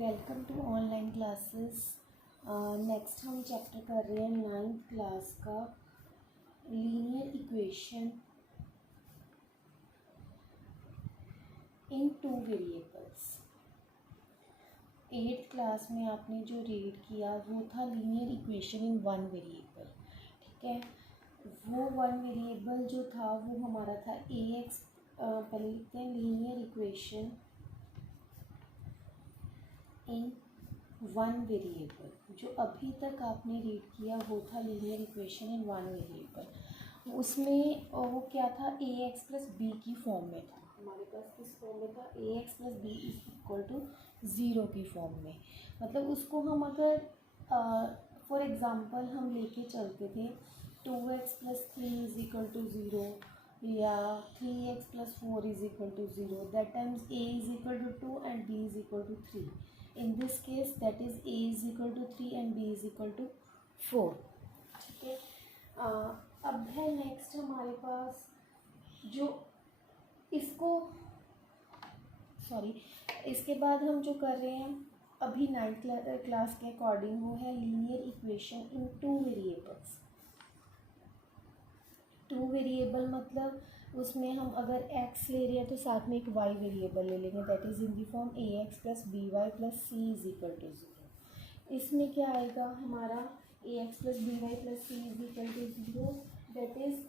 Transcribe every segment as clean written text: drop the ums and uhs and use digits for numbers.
Welcome to online classes. Next हम chapter कर रहे हैं 9th क्लास का linear equation in two variables. 8th class में आपने जो रीड किया वो था linear equation in one variable. ठीक है, वो वन वेरिएबल जो था वो हमारा था ए एक्स। पहले लिखते हैं linear equation in one variable. जो अभी तक आपने रीड किया वो था linear equation in one variable. उसमें वो क्या था, ए एक्स प्लस बी की फॉर्म में था। हमारे पास किस फॉर्म में था, a x plus b is equal to zero की फॉर्म में। मतलब उसको हम अगर फॉर एग्ज़ाम्पल हम लेके चलते थे 2x plus 3 is equal to zero या 3x plus 4 is equal to zero, that times a is equal to 2 and b is equal to 3। In this case that is a is equal to 3 and b is equal to 4। ठीक है, अब है next हमारे पास जो इसको इसके बाद हम जो कर रहे हैं अभी 9th क्लास के अकॉर्डिंग वो है linear equation in two variables. Two variable मतलब उसमें हम अगर x ले रहे हैं तो साथ में एक y वेरिएबल ले लेंगे, that is in the form a x plus B Y plus c is equal to zero. इसमें क्या आएगा हमारा a x plus B Y plus c is equal to zero. That is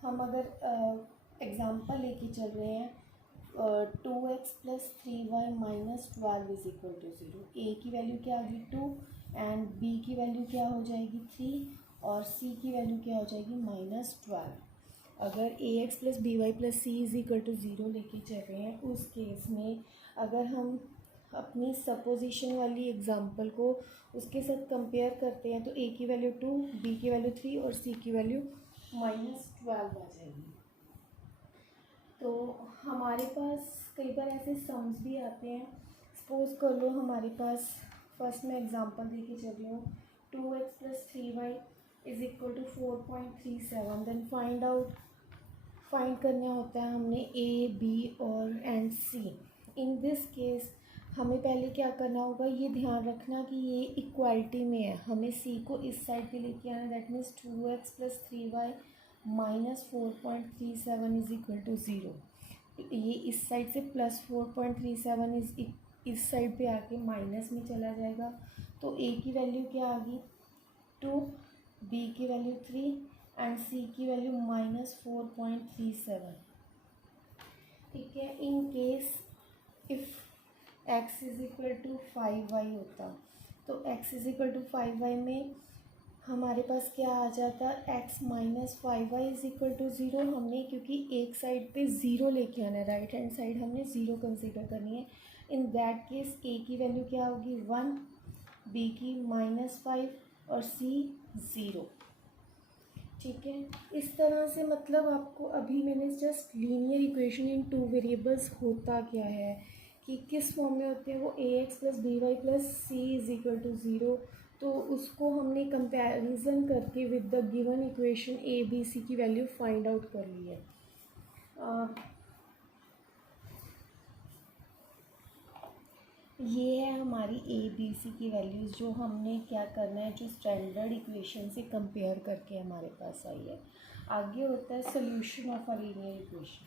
हम अगर example लेके चल रहे हैं 2x plus 3y minus 12 is equal to zero. A की वैल्यू क्या आ गई 2 एंड बी की वैल्यू क्या हो जाएगी 3 और सी की वैल्यू क्या हो जाएगी -12। अगर a x plus B Y plus c is equal to zero लेके चल रहे हैं उस केस में अगर हम अपनी सपोजिशन वाली एग्जांपल को उसके साथ कंपेयर करते हैं तो ए की वैल्यू 2, बी की वैल्यू 3 और सी की वैल्यू -12 आ जाएगी। तो हमारे पास कई बार ऐसे सम्स भी आते हैं। सपोज कर लो हमारे पास फर्स्ट में एग्जांपल देके चल रही हूँ 2x plus 3y is equal to 4.37। Then find करना होता है हमने ए बी और and C. In this case हमें पहले क्या करना होगा, ये ध्यान रखना कि ये इक्वालिटी में है। हमें सी को इस साइड पे लेके आना, that means 2x plus 3y minus 4.37 is equal to zero. ये इस साइड से प्लस 4.37 इस साइड पे आके माइनस में चला जाएगा। तो ए की वैल्यू क्या आ गई 2, बी की वैल्यू 3 एंड सी की वैल्यू -4.37। ठीक है, in case if x is equal to 5y होता तो x is equal to 5y में हमारे पास क्या आ जाता, x minus 5y is equal to zero. हमने क्योंकि एक साइड पे ज़ीरो लेके आना है, राइट हैंड साइड हमने ज़ीरो कंसीडर करनी है। इन दैट केस a की वैल्यू क्या होगी 1, b की -5 और c 0। ठीक है, इस तरह से मतलब आपको अभी मैंने just linear equation in two variables होता क्या है कि किस फॉर्म में होते हैं वो a x plus B Y plus c is equal to zero. तो उसको हमने कंपैरिजन करके with the given equation a b c की वैल्यू फाइंड आउट कर ली है। ये है हमारी ए बी सी की वैल्यूज़ जो हमने क्या करना है, जो स्टैंडर्ड इक्वेशन से कंपेयर करके हमारे पास आई है। आगे होता है solution of a linear equation.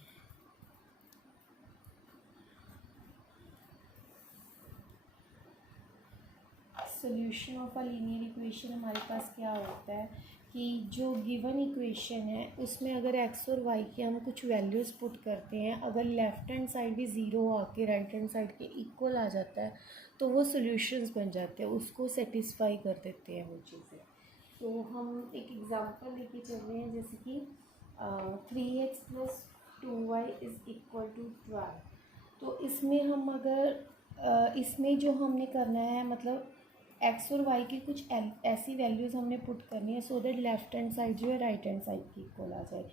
Solution of a linear equation हमारे पास क्या होता है कि जो गिवन इक्वेशन है उसमें अगर x और y की हम कुछ वैल्यूज़ पुट करते हैं, अगर लेफ़्ट हैंड साइड भी ज़ीरो आके राइट हैंड साइड के इक्वल आ जाता है तो वो सोल्यूशंस बन जाते हैं, उसको सेटिस्फाई कर देते हैं वो चीज़ें। तो हम एक एग्जांपल लेके चल रहे हैं जैसे कि 3x plus 2y is equal to 12। तो इसमें हम अगर इसमें जो हमने करना है मतलब एक्स और वाई की कुछ ऐसी वैल्यूज़ हमने पुट करनी है so that left hand side जो है राइट हैंड साइड की इक्वल आ जाए।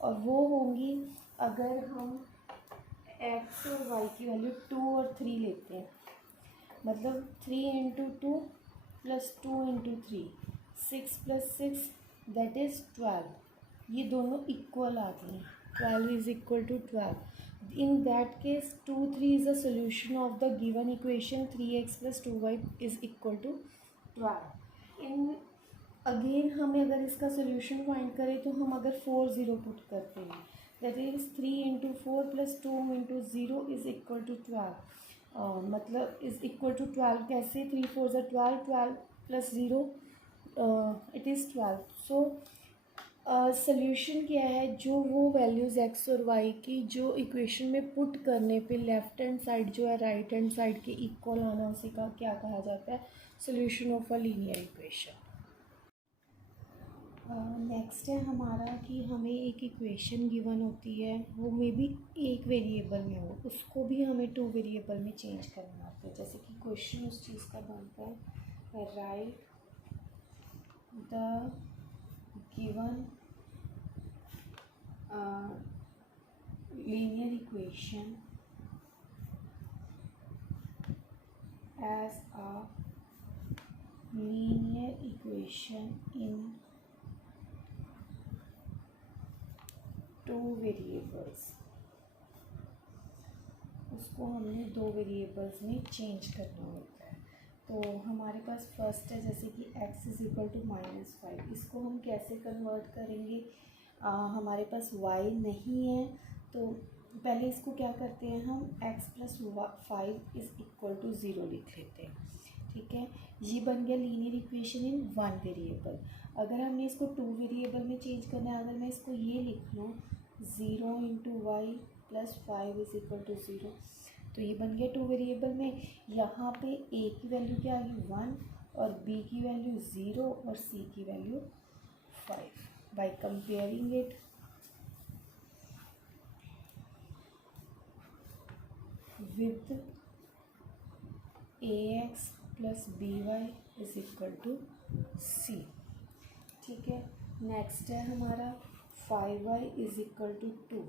और वो होंगी अगर हम एक्स और वाई की वैल्यू 2 और 3 लेते हैं, मतलब 3 into 2 plus 2 into 3 6 plus 6 that is 12। ये दोनों इक्वल आ गए हैं, 12 is equal to 12। In that case 2 3 is a solution of the given equation 3x plus 2y is equal to 12. in again हमें अगर इसका सोल्यूशन फाइंड करें तो हम अगर 4 0 पुट करते हैं that is 3 into 4 plus 2 into 0 is equal to 12, मतलब इज़ इक्वल टू 12 कैसे 3 4 ज़ा 12 12 plus 0 it is 12. So solution क्या है, जो वो वैल्यूज़ एक्स और वाई की जो इक्वेशन में पुट करने पे लेफ़्ट हैंड साइड जो है राइट हैंड साइड के इक्वल आना उसी का क्या कहा जाता है, solution of a linear equation. Next है हमारा कि हमें एक इक्वेशन गिवन होती है, वो मे बी एक वेरिएबल में हो, उसको भी हमें 2 वेरिएबल में चेंज करना होता है. जैसे कि क्वेश्चन उस चीज़ का बनता है right the given linear equation as a linear equation in 2 variables. उसको हमने 2 वेरिएबल्स में चेंज करना होता है. तो हमारे पास फर्स्ट है जैसे कि x इज़ इक्वल टू -5. इसको हम कैसे कन्वर्ट करेंगे, हमारे पास y नहीं है तो पहले इसको क्या करते हैं हम x plus 5 is equal to 0 लिख लेते हैं. ठीक है, ये बन गया लीनियर इक्वेशन इन 1 वेरिएबल. अगर हमने इसको 2 वेरिएबल में चेंज करना है, अगर मैं इसको ये लिख लूँ 0 into Y plus 5 is equal to 0, तो ये बन गया 2 वेरिएबल में. यहाँ पे a की वैल्यू क्या आ गई 1 और b की वैल्यू 0 और c की value 5. By comparing it with ax plus by is equal to c. ठीक है, नेक्स्ट है हमारा 5y is equal to 2.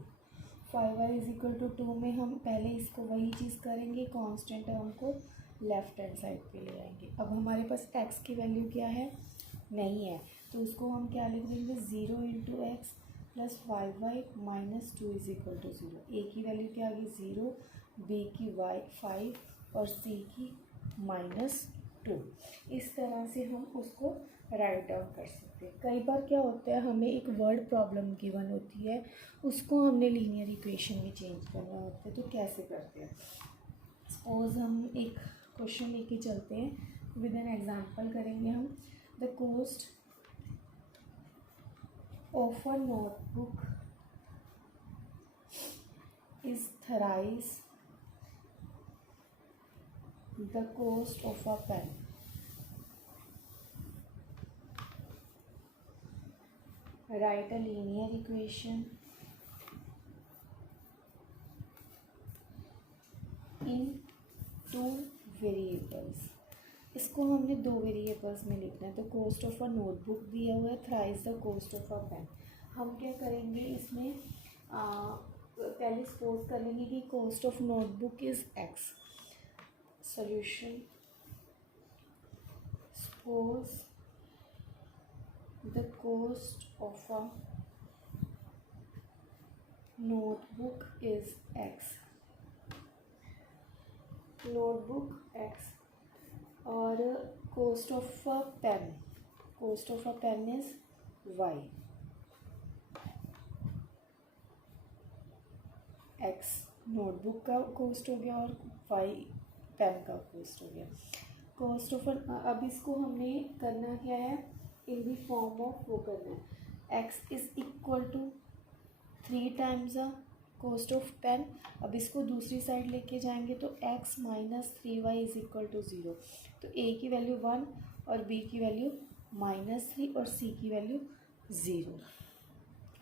5y is equal to 2 में हम पहले इसको वही चीज़ करेंगे, कांस्टेंट टर्म को लेफ़्ट हैंड साइड पे ले आएंगे. अब हमारे पास x की वैल्यू क्या है, नहीं है, तो उसको हम क्या लिख देंगे 0 into X plus 5y minus 2 is equal to 0. a की वैल्यू क्या आ गई 0, b की 5 और c की -2. इस तरह से हम उसको राइट डाउन कर सकते हैं. कई बार क्या होता है, हमें एक वर्ड प्रॉब्लम गिवन होती है, उसको हमने लीनियर इक्वेशन में चेंज करना होता है. तो कैसे करते हैं, सपोज हम एक क्वेश्चन लेके चलते हैं, विद एन एग्जांपल करेंगे हम. The cost of a notebook is thrice the cost of a pen. Write a linear equation in 2 variables. इसको हमने 2 वेरिएबल्स में लिखना है. तो कॉस्ट ऑफ अ नोटबुक दिया हुआ है, thrice the cost of a pen. हम क्या करेंगे इसमें, पहले सपोज कर लेंगे कि cost of notebook is x. Solution, suppose the cost of a notebook is x. notebook x और cost of a pen is y. x notebook का कॉस्ट हो गया और y पेन का कॉस्ट हो गया. कॉस्ट ऑफ अब इसको हमने करना क्या है, इन दी फॉर्म ऑफ वो करना है, x is equal to 3 times the cost of pen. अब इसको दूसरी साइड लेके जाएंगे तो x minus 3y is equal to 0. तो a की वैल्यू 1 और b की वैल्यू -3 और c की वैल्यू 0.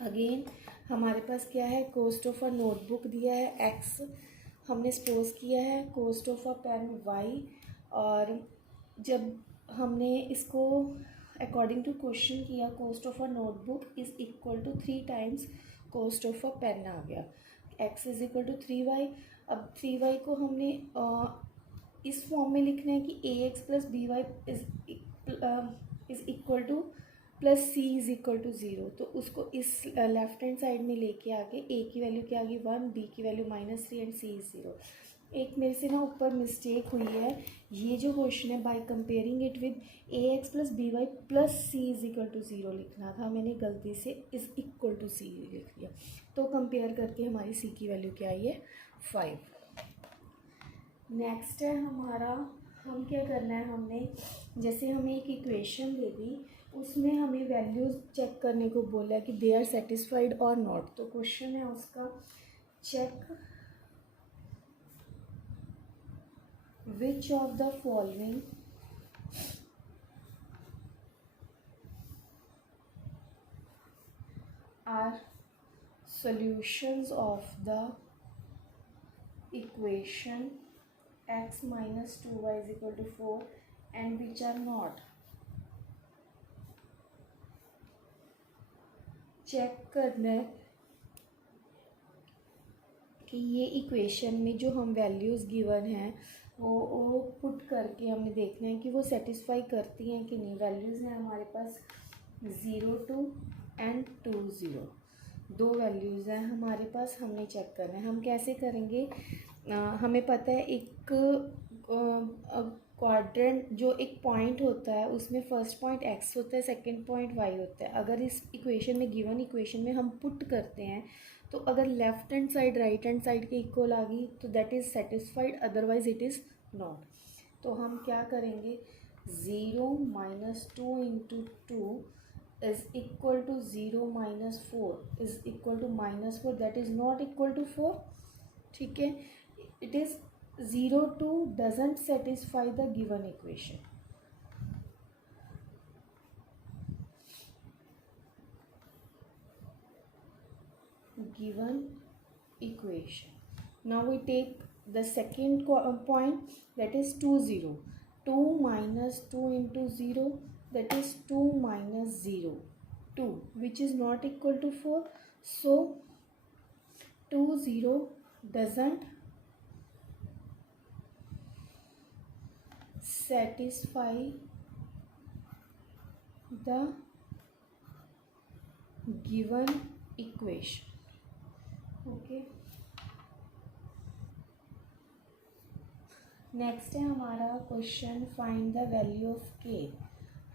अगेन हमारे पास क्या है, कॉस्ट ऑफ अ नोटबुक दिया है x, हमने सपोज किया है cost of a pen y, और जब हमने इसको अकॉर्डिंग टू क्वेश्चन किया, cost of a notebook is equal to 3 times cost of a pen आ गया. x is equal to 3y. अब 3y को हमने इस फॉर्म में लिखना है कि ax plus by is equal to plus C is equal to zero, तो उसको इस लेफ्ट हैंड साइड में लेके आके ए की वैल्यू क्या आ गई 1, बी की value -3 and C is zero. एक मेरे से ना ऊपर मिस्टेक हुई है, ये जो क्वेश्चन है by comparing it with A x plus B Y plus C is equal to zero लिखना था, मैंने गलती से इज़ इक्वल टू सी लिख दिया। तो कंपेयर करके हमारी सी की वैल्यू क्या आई है 5। नेक्स्ट है हमारा, हम क्या करना है, हमने जैसे हमें एक इक्वेशन दे दी, उसमें हमें वैल्यूज़ चेक करने को बोला है कि दे आर सेटिस्फाइड और नॉट। तो क्वेश्चन है उसका, check which of the following are solutions of the equation x minus 2y is equal to 4 and which are not। Check करना है कि ये इक्वेशन में जो हम वैल्यूज़ गिवन हैं वो पुट करके हमें देखना है कि वो सेटिस्फाई करती हैं कि नहीं। वैल्यूज़ हैं हमारे पास 0 2 एंड 2 0, दो वैल्यूज़ हैं हमारे पास, हमने चेक करना है। हम कैसे करेंगे, हमें पता है एक क्वाड्रेंट जो एक पॉइंट होता है उसमें फर्स्ट पॉइंट x होता है, सेकंड पॉइंट y होता है। अगर इस इक्वेशन में गिवन इक्वेशन में हम पुट करते हैं तो अगर left hand side right hand side के इक्वल आ गई तो that is satisfied, otherwise it is not. तो हम क्या करेंगे, 0 - 2 × 2 is equal to 0 - 4 is equal to -4, that is not equal to 4। ठीक है, it is 0 2 doesn't satisfy the given equation। given equation, now we take the second point, that is 2 0, 2 minus 2 into 0, that is 2 minus 0, 2, which is not equal to 4, so 2 0 doesn't satisfy the given equation। Okay, next है हमारा question, find the value of के।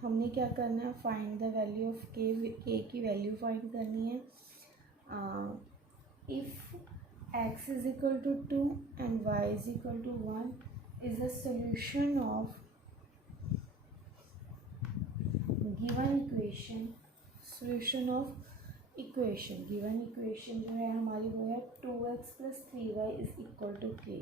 हमने क्या करना है, find the value of के की value find करनी है। If x is equal to 2 and y is equal to 1 is the solution of given equation. Solution of equation, given equation जो है हमारी वो है 2x + 3y is equal to के।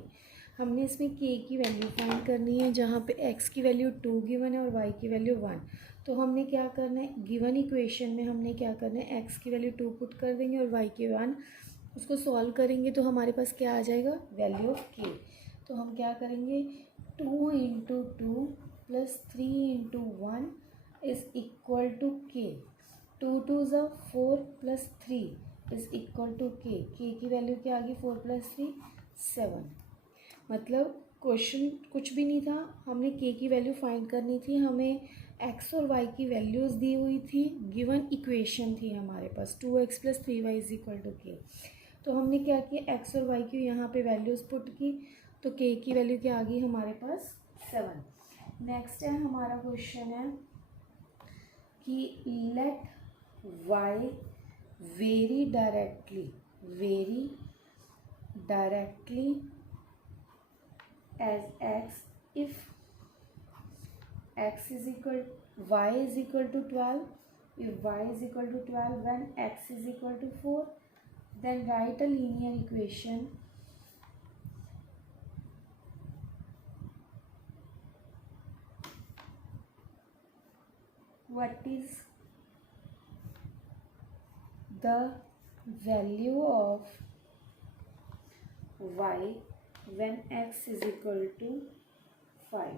हमने इसमें k की वैल्यू फाइंड करनी है, जहाँ पे x की वैल्यू 2 गिवन है और y की वैल्यू 1। तो हमने क्या करना है, गिवन इक्वेशन में हमने क्या करना है, x की वैल्यू 2 पुट कर देंगे और y की 1, उसको सॉल्व करेंगे तो हमारे पास क्या आ जाएगा, वैल्यू ऑफ k। तो हम क्या करेंगे, 2 × 2 + 3 × 1 इज़ इक्वल टू k। 2 2 ज़ा 4 + 3 इज़ इक्वल टू के। के की वैल्यू क्या आ गई, 4 + 3 7। मतलब क्वेश्चन कुछ भी नहीं था, हमने के की वैल्यू फाइंड करनी थी, हमें एक्स और वाई की वैल्यूज़ दी हुई थी, गिवन इक्वेशन थी हमारे पास 2x + 3y is equal to के। तो हमने क्या किया, एक्स और वाई की यहाँ पे वैल्यूज़ पुट की, तो के की वैल्यू क्या आ गई हमारे पास 7। नेक्स्ट है हमारा क्वेश्चन है कि let y vary directly as x if x is equal y is equal to 12, if y is equal to 12 when x is equal to 4, then write a linear equation what is the value of y when x is equal to 5।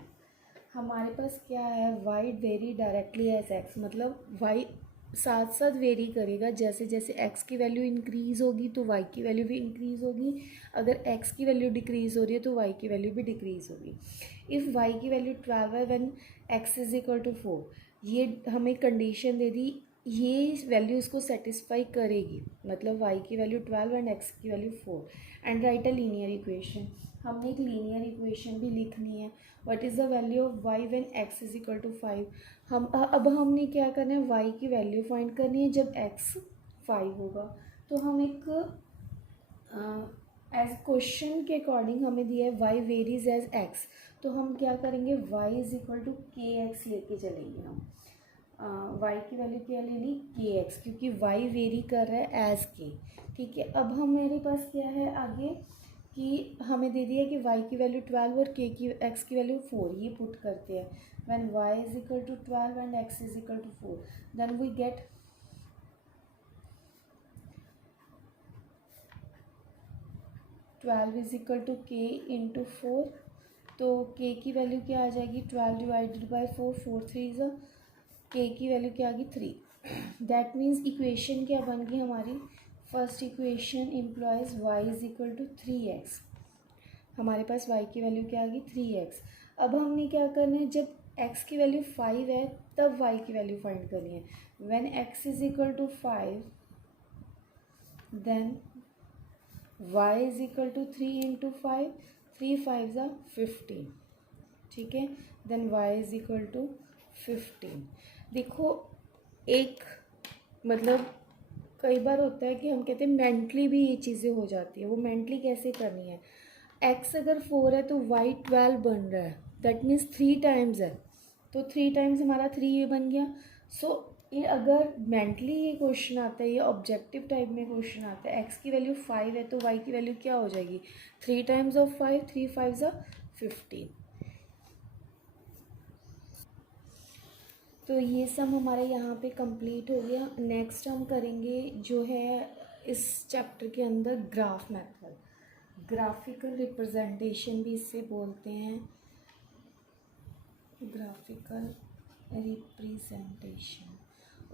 हमारे पास क्या है, y vary directly as x, मतलब y साथ साथ very करेगा, जैसे जैसे x की वैल्यू इंक्रीज़ होगी तो y की वैल्यू भी इंक्रीज़ होगी, अगर x की वैल्यू डिक्रीज़ हो रही है तो y की वैल्यू भी डिक्रीज़ होगी। इफ़ y की वैल्यू 12 है when x is equal to 4, ये हमें कंडीशन दे दी, ये वैल्यू इसको सेटिस्फाई करेगी, मतलब y की वैल्यू 12 एंड x की value 4 and write a linear equation. हमने एक लीनियर इक्वेशन भी लिखनी है। What is the value of y when x is equal to 5। हम अब हमने क्या करना है, y की वैल्यू फाइंड करनी है जब x 5 होगा। तो हम एक एज क्वेश्चन के अकॉर्डिंग हमें दिया है y वेरीज एज x, तो हम क्या करेंगे, y इज इक्वल टू के एक्स लेके चलेंगे हम। y की वैल्यू क्या ले ली, के एक्स, क्योंकि y वेरी कर रहा है एज के। ठीक है, अब हम मेरे पास क्या है आगे कि हमें दे दिया कि y की वैल्यू 12 और k की x की वैल्यू 4, ये पुट करते हैं। When y is equal to 12 and x is equal to 4, then we get 12 is equal to K into 4। तो k की वैल्यू क्या आ जाएगी, 12 डिवाइडेड बाई 4, 4 3 इज़ k की वैल्यू क्या आ गई 3। दैट मीन्स इक्वेशन क्या बन गई हमारी, first equation implies y is equal to 3x। हमारे पास y की वैल्यू क्या आ गई 3x। अब हमने क्या करना है, जब x की वैल्यू 5 है तब y की वैल्यू फाइंड करनी है। When x is equal to 5 then y is equal to 3 into 5, 3 5 ज़ा 15। ठीक है, then y is equal to 15। देखो एक मतलब कई बार होता है कि हम कहते हैं मेंटली भी ये चीज़ें हो जाती है। वो मेंटली कैसे करनी है, x अगर 4 है तो y 12 बन रहा है, दैट मीन्स 3 टाइम्स है, तो 3 टाइम्स हमारा 3 ये बन गया। सो ये अगर मेंटली ये क्वेश्चन आता है, ये ऑब्जेक्टिव टाइप में क्वेश्चन आता है, x की वैल्यू 5 है तो y की वैल्यू क्या हो जाएगी, 3 टाइम्स ऑफ 5, 3 5 ज़ा 15। तो ये सब हमारा यहाँ पे कंप्लीट हो गया। नेक्स्ट हम करेंगे जो है इस चैप्टर के अंदर ग्राफ मेथड, ग्राफिकल रिप्रेजेंटेशन भी इससे बोलते हैं, ग्राफिकल रिप्रेजेंटेशन।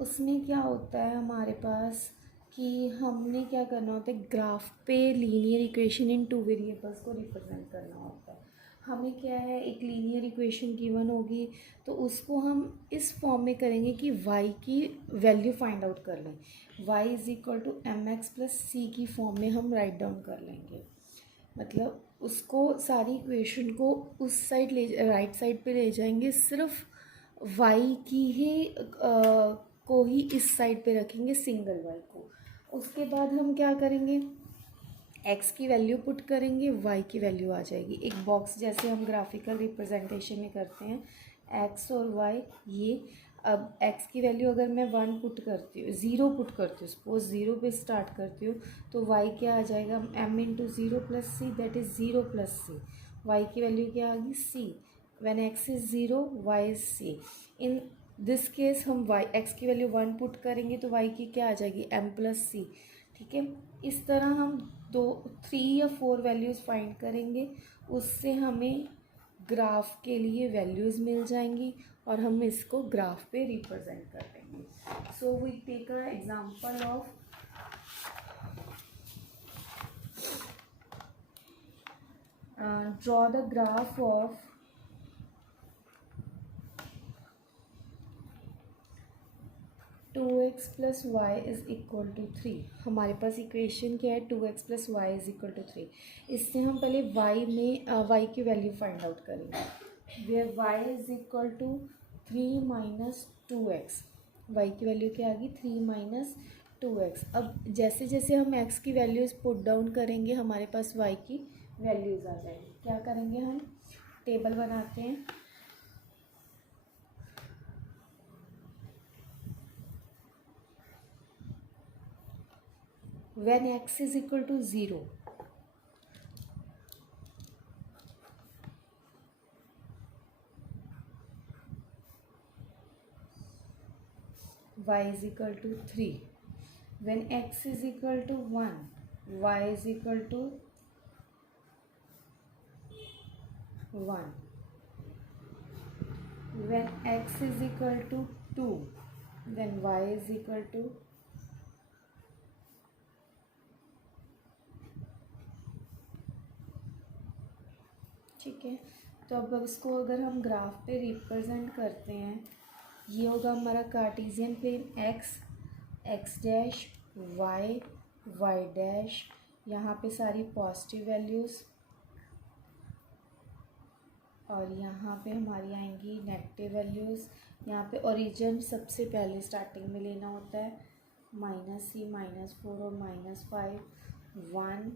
उसमें क्या होता है हमारे पास कि हमने क्या करना होता है, ग्राफ पे linear equation in two variables को रिप्रेजेंट करना होता है। हमें क्या है, एक लीनियर इक्वेशन गिवन होगी तो उसको हम इस फॉर्म में करेंगे कि y की वैल्यू फाइंड आउट कर लें। y is equal to m x plus c की फॉर्म में हम राइट डाउन कर लेंगे। मतलब उसको सारी इक्वेशन को उस साइड ले, राइट साइड पे ले जाएंगे, सिर्फ y की ही को ही इस साइड पे रखेंगे, सिंगल y को। उसके बाद हम क्या करेंगे, x की वैल्यू पुट करेंगे, y की वैल्यू आ जाएगी। एक बॉक्स जैसे हम ग्राफिकल रिप्रेजेंटेशन में करते हैं, x और y ये। अब x की वैल्यू अगर मैं 1 पुट करती हूँ, 0 पुट करती हूँ, सपोज 0 पे स्टार्ट करती हूँ, तो y क्या आ जाएगा, m into 0 plus C, that is 0 plus C. y की वैल्यू क्या आ गई c। When x is 0 y is c। In this case हम y x की वैल्यू 1 पुट करेंगे तो y की क्या आ जाएगी, m प्लस सी। ठीक है, इस तरह हम 3 या 4 वैल्यूज़ फाइंड करेंगे, उससे हमें ग्राफ के लिए वैल्यूज़ मिल जाएंगी और हम इसको ग्राफ पे रिप्रेजेंट कर देंगे। So we take a example of draw the graph of 2x plus Y is equal to 3। हमारे पास इक्वेशन क्या है, 2x plus Y is equal to 3। इससे हम पहले y में y की वैल्यू फाइंड आउट करेंगे। Where y is equal to 3 minus 2x, y की वैल्यू क्या आ गई 3 माइनस 2x। अब जैसे जैसे हम x की वैल्यूज़ पुट डाउन करेंगे हमारे पास y की वैल्यूज़ आ जाएंगी। क्या करेंगे, हम टेबल बनाते हैं। When x is equal to 0, y is equal to 3. When x is equal to 1, y is equal to 1. When x is equal to 2, then y is equal to, ठीक है। तो अब उसको अगर हम ग्राफ पे रिप्रेजेंट करते हैं ये होगा हमारा Cartesian plane X, X dash, Y, Y dash, यहाँ पे सारी पॉजिटिव वैल्यूज़ और यहाँ पे हमारी आएंगी नेगेटिव वैल्यूज़। यहाँ पे ओरिजिन सबसे पहले स्टार्टिंग में लेना होता है, -3, -4 और -5, 1,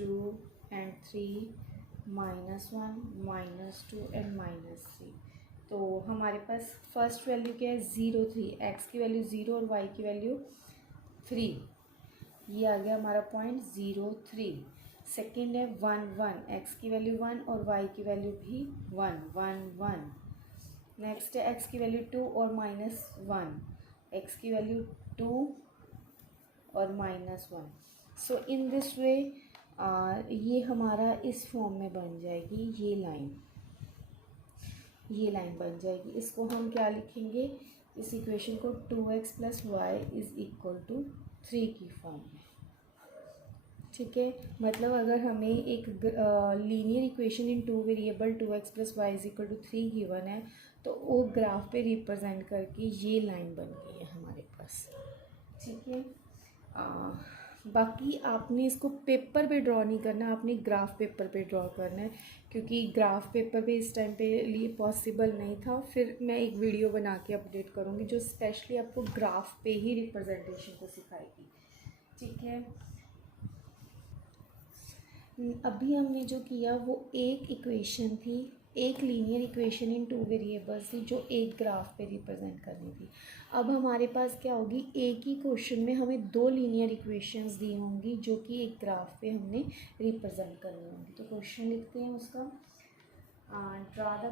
2 एंड 3, -1, -2 एंड -3। तो हमारे पास फर्स्ट वैल्यू क्या है 0, 3, एक्स की वैल्यू 0 और वाई की वैल्यू 3, ये आ गया हमारा पॉइंट 0, 3। सेकेंड है 1, 1, एक्स की वैल्यू 1 और वाई की वैल्यू भी 1, 1, 1। नेक्स्ट है एक्स की वैल्यू 2 और -1, एक्स की वैल्यू 2 और -1। सो इन दिस वे ये हमारा इस फॉर्म में बन जाएगी, ये लाइन बन जाएगी। इसको हम क्या लिखेंगे, इस इक्वेशन को 2x + y = 3 की फॉर्म में। ठीक है, मतलब अगर हमें एक लीनियर इक्वेशन इन 2 वेरिएबल 2x + y = 3 गिवन है, तो वो ग्राफ पे रिप्रेजेंट करके ये लाइन बन गई है हमारे पास। ठीक है, बाकी आपने इसको पेपर पे ड्रॉ नहीं करना, आपने ग्राफ पेपर पे ड्रॉ करना है, क्योंकि ग्राफ पेपर पे इस टाइम पे लिए पॉसिबल नहीं था। फिर मैं एक वीडियो बना के अपडेट करूँगी जो स्पेशली आपको ग्राफ पे ही रिप्रेजेंटेशन को सिखाएगी। ठीक है, अभी हमने जो किया वो एक इक्वेशन थी, एक लीनियर इक्वेशन इन 2 वेरिएबल्स थी जो एक ग्राफ पे रिप्रेजेंट करनी थी। अब हमारे पास क्या होगी, एक ही क्वेश्चन में हमें 2 लीनियर इक्वेशंस दी होंगी जो कि एक ग्राफ पे हमने रिप्रेजेंट करनी होंगी। तो क्वेश्चन लिखते हैं उसका, draw the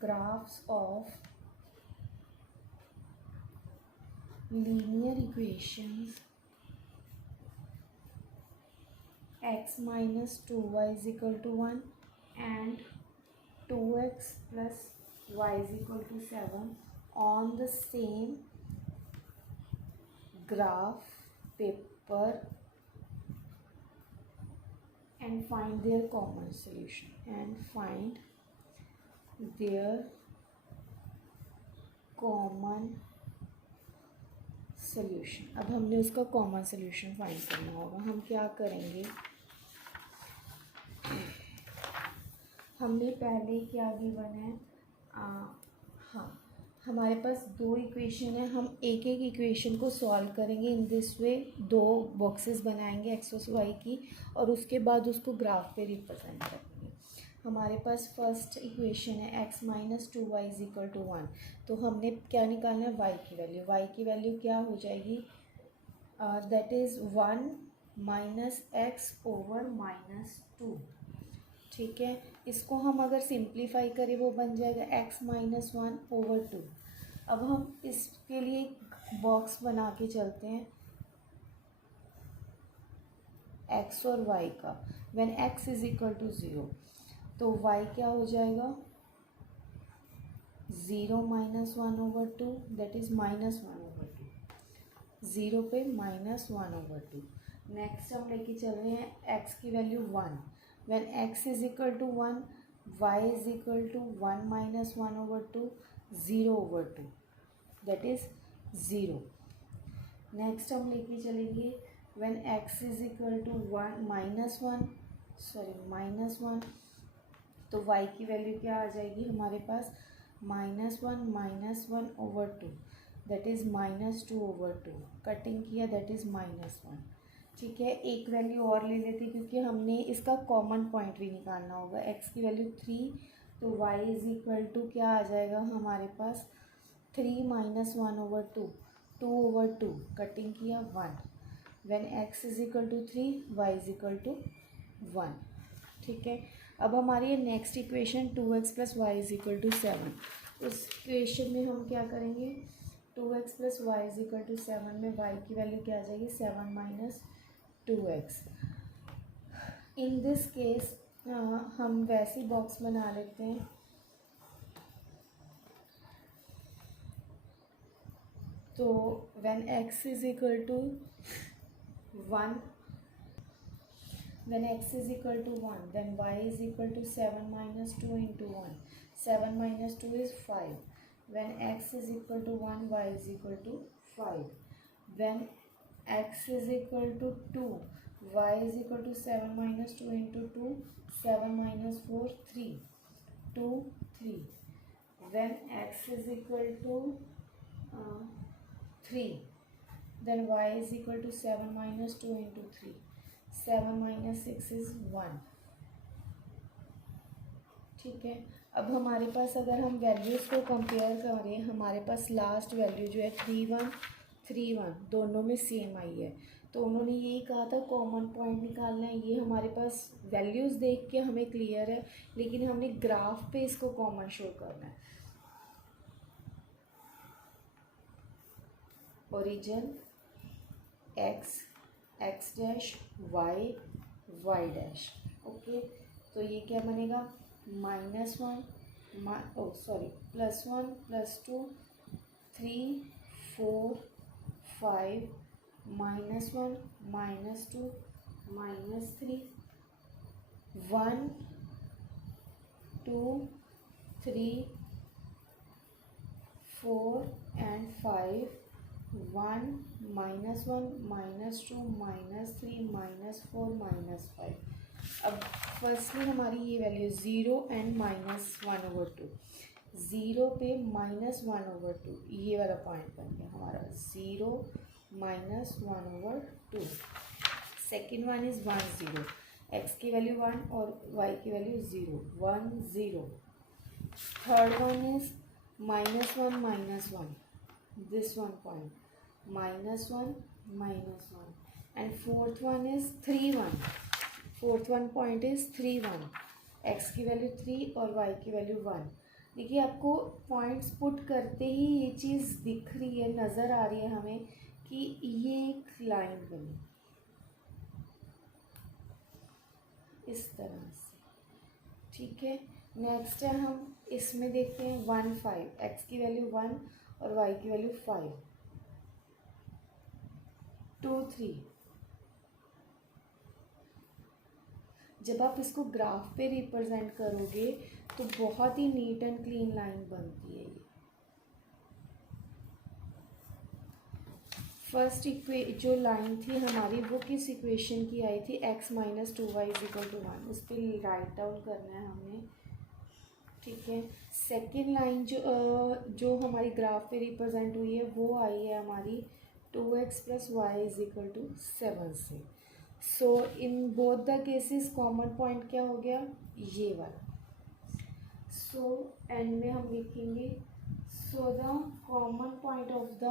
graphs of linear equations x - 2y = 1 and 2x + y = 7 on the same graph paper and find their common solution अब हमने उसका कॉमन सोल्यूशन फाइंड करना होगा। हम क्या करेंगे, हमने पहले क्या गिवन है, हाँ हमारे पास 2 इक्वेशन है, हम एक एक इक्वेशन को सॉल्व करेंगे इन दिस वे। 2 बॉक्सेस बनाएंगे एक्स और वाई की, और उसके बाद उसको ग्राफ पे रिप्रेजेंट करेंगे। हमारे पास फर्स्ट इक्वेशन है x - 2y = 1, तो हमने क्या निकालना है, y की वैल्यू। y की वैल्यू क्या हो जाएगी, दैट इज़ 1 - x/- 2। ठीक है, इसको हम अगर सिंप्लीफाई करें वो बन जाएगा x - 1/2। अब हम इसके लिए एक बॉक्स बना के चलते हैं x और y का। व्हेन x = 0, तो y क्या हो जाएगा, 0 - 1/2, दैट इज़ -1/2। 0 पे -1/2। नेक्स्ट हम लेके चल रहे हैं x की value 1। When x = 1, y = 1 - 1/2, 0/2, that is 0। Next हम लेके चलेंगे व्हेन x = 1, तो y की वैल्यू क्या आ जाएगी हमारे पास, -1 - 1/2, दैट इज़ -2/2। कटिंग किया, दैट इज़ -1। ठीक है, एक वैल्यू और ले लेते क्योंकि हमने इसका कॉमन पॉइंट भी निकालना होगा। x की वैल्यू 3, तो y = क्या आ जाएगा हमारे पास, 3 - 1/2, 2/2। कटिंग किया, 1। When x = 3, y = 1। ठीक है, अब हमारी नेक्स्ट इक्वेशन 2x + y = 7। उस इक्वेशन में हम क्या करेंगे, 2x + y = 7 में y की वैल्यू क्या आ जाएगी, 7 - 2x। इन दिस केस हम वैसी बॉक्स बना लेते हैं, तो when x = 1, then x = 1, then y = 7 - 2 × 1. 7 - 2 is 5. when x is equal to 1, y is equal to 5. When x is equal to 2, y is equal to 7 minus 2 into 2, 7 minus 4, 3, 2, 3. When x is equal to 3, then y is equal to 7 minus 2 into 3, 7 minus 6 is 1. ठीक है, अब हमारे पास अगर हम values को compare करें, हमारे पास last value जो है 3 1 3 1 दोनों में सेम आई है। तो उन्होंने यही कहा था कॉमन पॉइंट निकालना है। ये हमारे पास वैल्यूज़ देख के हमें क्लियर है, लेकिन हमने ग्राफ पे इसको कॉमन शो करना है। Origin X, X dash, Y, Y dash. Okay, तो ये क्या बनेगा, -1 +1 +2 3 4 5 -1 -2 -3 1 2 3 4 and 5 1 -1 -2 -3 -4 -5। अब फर्स्टली हमारी ये वैल्यू 0 एंड -1/2, 0 पे -1/2, ये वाला पॉइंट बन गया हमारा 0 -1/2। सेकेंड वन इज़ 1 0, एक्स की वैल्यू 1 और वाई की value 0, 1 0। Third one is -1 -1, this one point -1 -1, and fourth one is 3 1, fourth one point is 3 1, x की वैल्यू 3 और वाई की वैल्यू 1। देखिए आपको पॉइंट्स पुट करते ही ये चीज़ दिख रही है, नज़र आ रही है हमें कि ये एक लाइन बनी इस तरह से। ठीक है, नेक्स्ट है हम इसमें देखते हैं 1 5, एक्स की वैल्यू 1 और वाई की वैल्यू 5, 2 3। जब आप इसको ग्राफ पे रिप्रेजेंट करोगे तो बहुत ही नीट एंड क्लीन लाइन बनती है ये। फर्स्ट जो लाइन थी हमारी वो किस इक्वेशन की आई थी, x - 2y = 1, उस पर राइट डाउन करना है हमने। ठीक है, सेकेंड लाइन जो हमारी ग्राफ पे रिप्रेजेंट हुई है वो आई है हमारी 2x + y = 7 से। So in both the cases common point क्या हो गया, ये वाला। सो एंड में हम लिखेंगे so the common point of the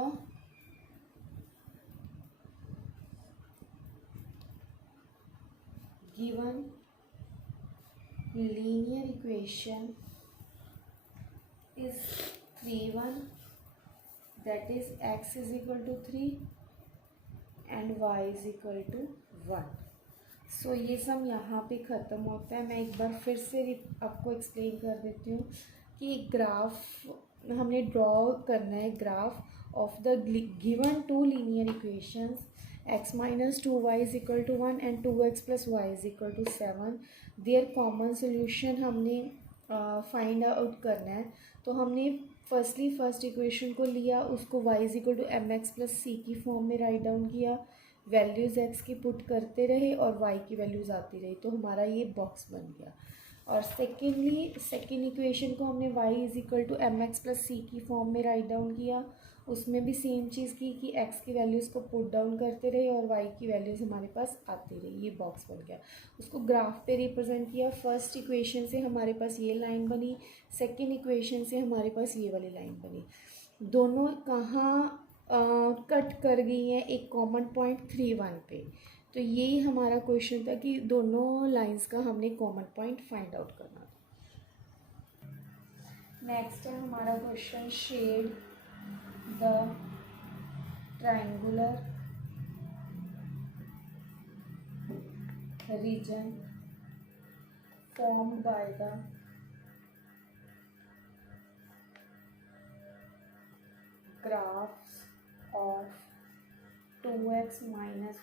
given linear equation is 3 1, that is x = 3 and y = 1। सो ये सब यहाँ पे ख़त्म होता है। मैं एक बार फिर से आपको एक्सप्लेन कर देती हूँ कि ग्राफ हमने ड्रॉ करना है, graph of the given 2 linear equations x - 2y = 1 and 2x + y = 7। Their common solution हमने फाइंड आउट करना है। तो हमने फर्स्ट इक्वेशन को लिया, उसको y = mx + c की फॉर्म में राइट डाउन किया, वैल्यूज़ x की पुट करते रहे और y की वैल्यूज़ आती रही, तो हमारा ये बॉक्स बन गया। और सेकेंड इक्वेशन को हमने y = mx + c की फॉर्म में राइट डाउन किया, उसमें भी सेम चीज़ की कि x की वैल्यूज़ को पुट डाउन करते रहे और y की वैल्यूज़ हमारे पास आती रही, ये बॉक्स बन गया। उसको ग्राफ पे रिप्रेजेंट किया, फर्स्ट इक्वेशन से हमारे पास ये लाइन बनी, सेकेंड इक्वेशन से हमारे पास ये वाली लाइन बनी। दोनों कहाँ कट कर गई हैं, एक कॉमन पॉइंट 3 1 पे। तो यही हमारा क्वेश्चन था कि दोनों लाइंस का हमने कॉमन पॉइंट फाइंड आउट करना था। नेक्स्ट है हमारा question, shade the triangular region formed by the graphs of 2x - y =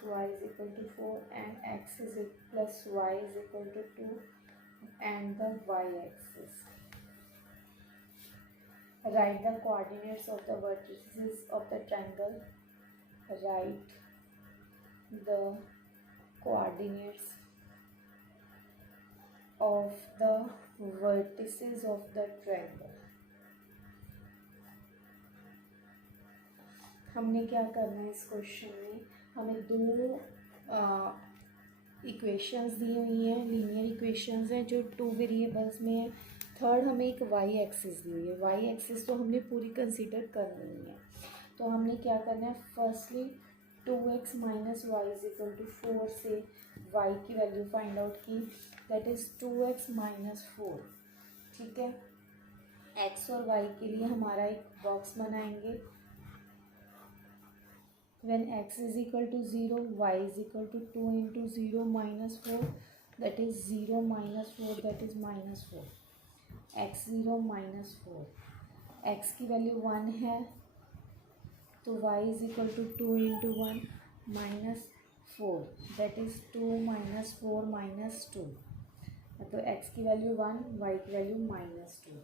4 and x + y = 2 and the y-axis। write the coordinates of the vertices of the triangle. Write the coordinates of the vertices of the triangle. हमने क्या करना है इस question में, हमें दो equations दी हुई हैं, लीनियर इक्वेशंस हैं जो टू वेरिएबल्स में है। थर्ड हमें एक वाई एक्सिस दी हुई है, वाई एक्सिस तो हमने पूरी कंसीडर करनी है। तो हमने क्या करना है, firstly 2x minus Y is equal to 4 से y की वैल्यू फाइंड आउट की, दैट इज़ 2x माइनस 4। ठीक है, x और y के लिए हमारा एक बॉक्स बनाएंगे। when x is equal to 0, y is equal to 2 into 0 minus 4, that is 0 minus 4, that is minus 4, x0 minus 4, x की वैल्यू 1 है तो y is equal to 2 into 1 minus 4, that is 2 minus 4 minus 2, तो x की value 1, y की value minus 2।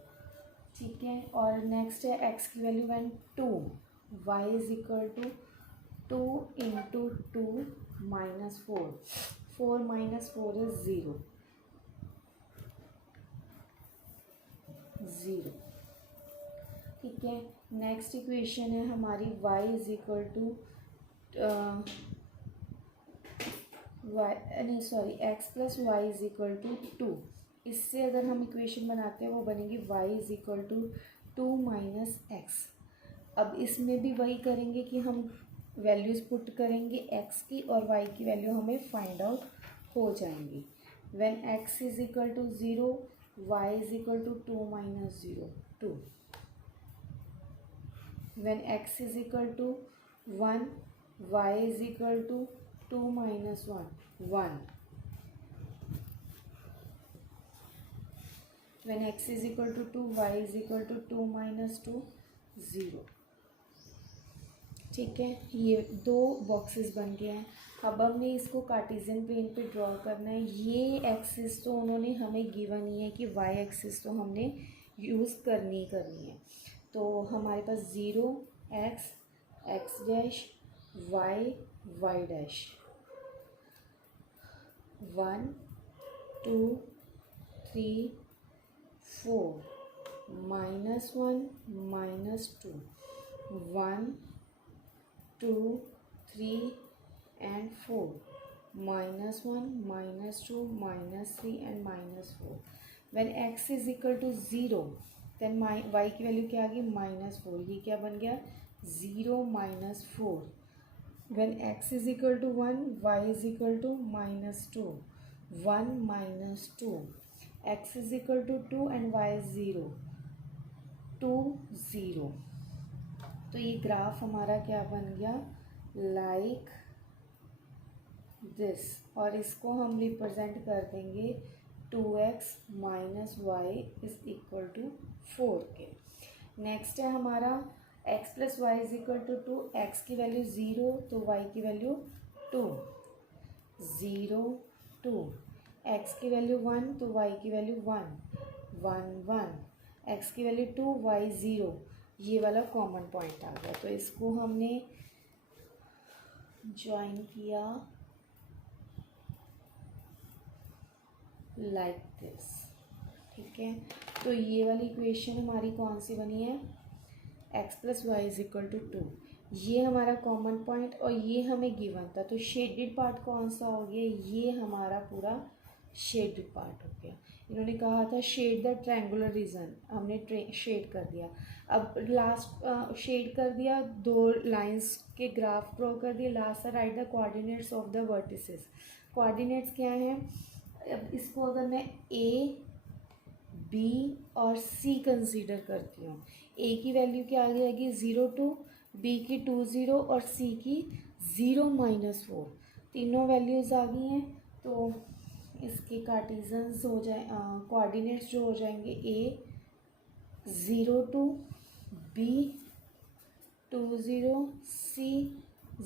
ठीक है, और next है x की value 1 2, y is equal to 2 into 2 minus 4, 4 minus 4 is 0, 0। ठीक है, नेक्स्ट इक्वेशन है हमारी y is equal to x plus Y is equal to 2। इससे अगर हम इक्वेशन बनाते हैं वो बनेगी y is equal to 2 minus X. अब इसमें भी वही करेंगे कि हम वैल्यूज़ पुट करेंगे x की और y की वैल्यू हमें फाइंड आउट हो जाएंगी। When x is equal to 0, y is equal to 2 minus 0 2। When x is equal to 1, y is equal to 2 minus 1 1। When x is equal to 2, y is equal to 2 minus 2 0। ठीक है, ये दो boxes बन गए हैं। अब हमने इसको कार्टेशियन प्लेन पे ड्रॉ करना है। ये एक्सिस तो उन्होंने हमें गिवन ही है कि वाई एक्सिस तो हमने यूज़ करनी है। तो हमारे पास 0 X X dash Y Y dash 1 2 3 4 minus 1 minus 2 1 2 3 and 4 minus 1 minus 2 minus 3 and minus 4। when x is equal to 0 then y की वैल्यू क्या आ गई माइनस 4। ये क्या बन गया 0 minus 4। when x is equal to 1, y is equal to minus 2 1 minus 2। x is equal to 2 and y is 0 2 0। तो ये ग्राफ हमारा क्या बन गया लाइक दिस, और इसको हम रिप्रेजेंट कर देंगे 2x minus Y is equal to 4 के। नेक्स्ट है हमारा x plus Y is equal to 2, X की वैल्यू 0 तो y की वैल्यू 2 0 2, x की वैल्यू 1 तो y की वैल्यू 1 1 1, x की वैल्यू 2 y 0। ये वाला कॉमन पॉइंट आ गया तो इसको हमने ज्वाइन किया लाइक दिस। ठीक है, तो ये वाली इक्वेशन हमारी कौन सी बनी है x plus Y is equal to 2। ये हमारा कॉमन पॉइंट और ये हमें गिवन था, तो शेडेड पार्ट कौन सा हो गया, ये हमारा पूरा शेडेड पार्ट हो गया। इन्होंने कहा था शेड द ट्रायंगुलर रीजन, हमने शेड कर दिया। अब लास्ट शेड कर दिया, दो लाइंस के ग्राफ ड्रॉ कर दिए। Last right the coordinates of the vertices. Coordinates क्या हैं, अब इसको अगर मैं ए बी और सी कंसीडर करती हूँ, ए की वैल्यू क्या आ जाएगी 0 2, बी की 2 0 और सी की 0 माइनस 4। तीनों वैल्यूज़ आ गई हैं तो इसके कार्टेशियंस हो जाए कोऑर्डिनेट्स जो हो जाएंगे A 0 2, B 2 0, C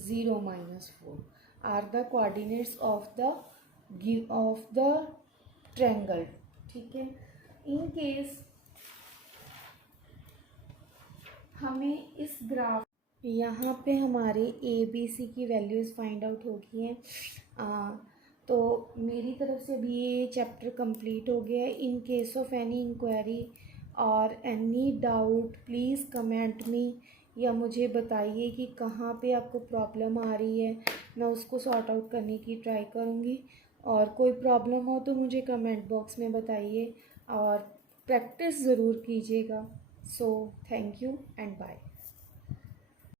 0 minus 4 are the coordinates of the triangle. ठीक है, इन केस हमें इस ग्राफ यहाँ पे हमारे ए बी सी की वैल्यूज़ फाइंड आउट हो गई हैं। तो मेरी तरफ से भी ये चैप्टर कंप्लीट हो गया है। In case of any inquiry और any doubt please comment me, या मुझे बताइए कि कहाँ पे आपको प्रॉब्लम आ रही है, मैं उसको सॉर्ट आउट करने की ट्राई करूँगी। और कोई प्रॉब्लम हो तो मुझे कमेंट बॉक्स में बताइए और प्रैक्टिस ज़रूर कीजिएगा। So thank you and bye.